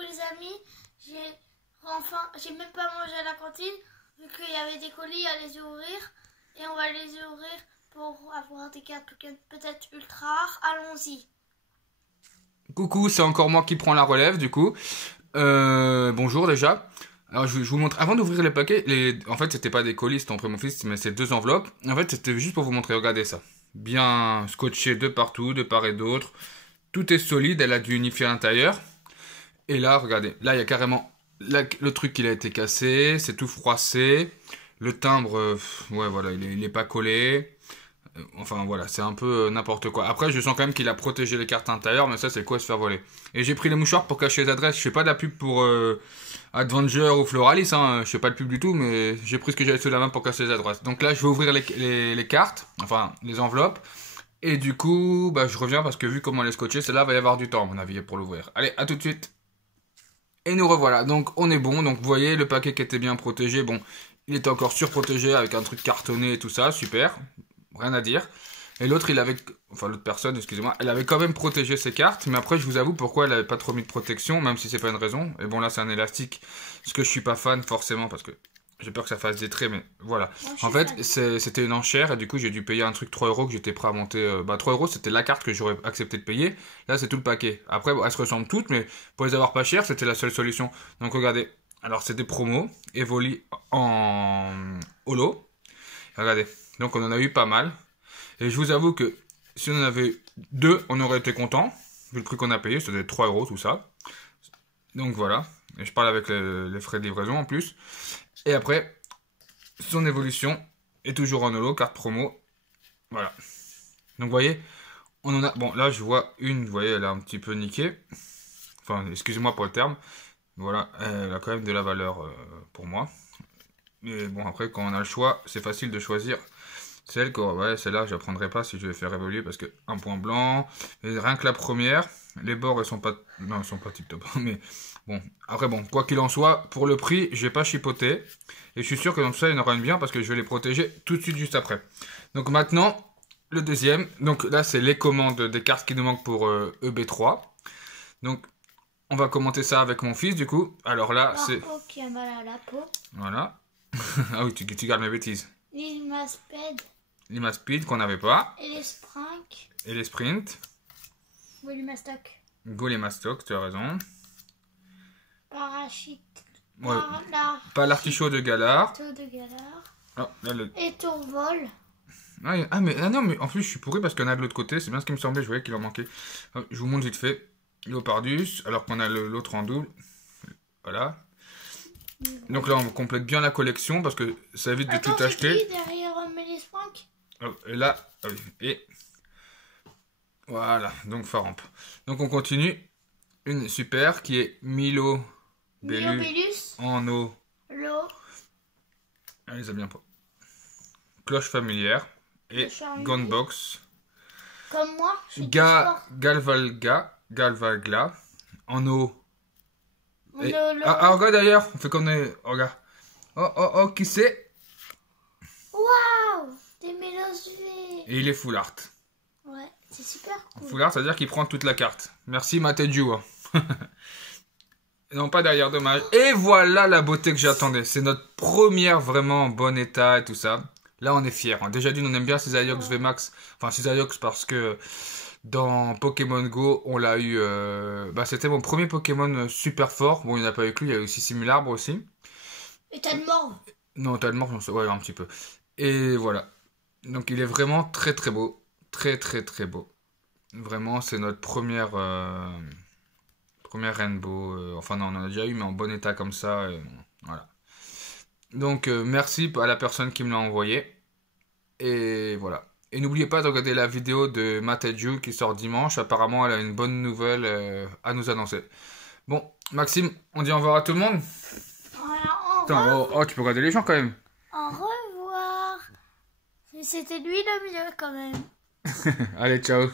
les amis, j'ai même pas mangé à la cantine vu qu'il y avait des colis à les ouvrir et on va les ouvrir pour avoir des cartes peut-être ultra rares. Allons-y. Coucou, c'est encore moi qui prends la relève du coup. Bonjour déjà. Alors je vous montre, avant d'ouvrir les paquets, en fait c'était pas des colis, c'était pour mon fils, mais c'est 2 enveloppes. En fait c'était juste pour vous montrer, regardez ça. Bien scotché de partout, de part et d'autre. Tout est solide, elle a dû unifier à l'intérieur. Et là, regardez, là il y a carrément le truc qui a été cassé, c'est tout froissé. Le timbre, ouais voilà, il est pas collé. Enfin voilà, c'est un peu n'importe quoi. Après, je sens quand même qu'il a protégé les cartes intérieures, mais ça, c'est quoi se faire voler. Et j'ai pris les mouchoirs pour cacher les adresses. Je fais pas de la pub pour Adventure ou Floralis, hein. Je fais pas de pub du tout, mais j'ai pris ce que j'avais sous la main pour cacher les adresses. Donc là, je vais ouvrir les cartes, enfin les enveloppes. Et du coup, bah, je reviens parce que vu comment elle est scotchée, celle-là va y avoir du temps, à mon avis, pour l'ouvrir. Allez, à tout de suite. Et nous revoilà. Donc on est bon. Donc vous voyez, le paquet qui était bien protégé, bon, il était encore surprotégé avec un truc cartonné et tout ça, super. Rien à dire. Et l'autre, enfin l'autre personne, excusez-moi, elle avait quand même protégé ses cartes, mais après je vous avoue pourquoi elle avait pas trop mis de protection, même si c'est pas une raison. Et bon là c'est un élastique, parce que je suis pas fan forcément, parce que j'ai peur que ça fasse des traits, mais voilà. En fait, c'était une enchère, et du coup j'ai dû payer un truc 3 € que j'étais prêt à monter. 3 € c'était la carte que j'aurais accepté de payer, là c'est tout le paquet. Après bon, elles se ressemblent toutes, mais pour les avoir pas chères, c'était la seule solution. Donc regardez, alors c'est des promos, Evoli en holo. Regardez, donc on en a eu pas mal. Et je vous avoue que si on en avait 2, on aurait été content. Vu le prix qu'on a payé, ça devait être 3 € tout ça. Donc voilà. Et je parle avec les frais de livraison en plus. Et après, son évolution est toujours en holo, carte promo. Voilà. Donc vous voyez, on en a... Bon, là je vois une, vous voyez, elle est un petit peu niquée. Enfin, excusez-moi pour le terme. Voilà, elle a quand même de la valeur pour moi. Mais bon, après, quand on a le choix, c'est facile de choisir. Celle-là, je la prendrai pas si je vais faire évoluer parce que un point blanc. Et rien que la première, les bords, elles sont pas, non, elles sont pas tip top. Mais bon, après bon, quoi qu'il en soit, pour le prix, je vais pas chipoter. Et je suis sûr que dans tout ça, il y en aura une bien parce que je vais les protéger tout de suite juste après. Donc maintenant, le deuxième. Donc là, c'est les commandes des cartes qui nous manquent pour EB3. Donc on va commenter ça avec mon fils du coup. Alors là, c'est. Marco qui a mal à la peau. Voilà. Ah oui, tu gardes mes bêtises. Limasped. Limaspeed qu'on n'avait pas. Et les sprinks. Et les sprints. Oui, Limastoc. Go les mastoc, tu as raison. Parachute. Ouais. Pas l'artichaut de Galard. De Galard. Oh, là, Et tourvol. Ah, mais non, mais en plus je suis pourri parce qu'il y en a de l'autre côté. C'est bien ce qui me semblait, je voyais qu'il en manquait. Oh, je vous montre vite fait. Léopardus, alors qu'on a l'autre en double. Voilà. Donc là on complète bien la collection parce que ça évite de tout acheter. Qui derrière Mélis Frank? Et là, et voilà, donc Faramp. Donc on continue. Une super qui est Milo Bellus en eau. L'eau. Elle les a bien pas. Cloche familière et Gunbox. Comme moi. Galvalgla en eau. Et... Ah, regarde d'ailleurs, on fait comme regarde. Oh, qui c'est? Waouh, des mélanges V. Et il est full art. Ouais, c'est super cool. Full art, ça veut dire qu'il prend toute la carte. Merci Mateju. Non, pas derrière, dommage. Et voilà la beauté que j'attendais. C'est notre première vraiment en bon état et tout ça. Là, on est fiers. Déjà d'une, on aime bien Cisaiox VMAX. Enfin, Cisaiox parce que dans Pokémon Go, on l'a eu... c'était mon premier Pokémon super fort. Bon, il n'y en a pas eu que lui, il y a eu aussi Simularbre aussi. Et t'as de mort? Non, t'as de mort, ouais, un petit peu. Et voilà. Donc, il est vraiment très très beau. Très très très beau. Vraiment, c'est notre première Rainbow. Enfin, non, on en a déjà eu, mais en bon état comme ça. Voilà. Donc, merci à la personne qui me l'a envoyé. Et voilà. Et n'oubliez pas de regarder la vidéo de Mateju qui sort dimanche. Apparemment, elle a une bonne nouvelle à nous annoncer. Bon, Maxime, on dit au revoir à tout le monde. Voilà, Attends, tu peux regarder les gens quand même. Au revoir. C'était lui le mieux quand même. Allez, ciao.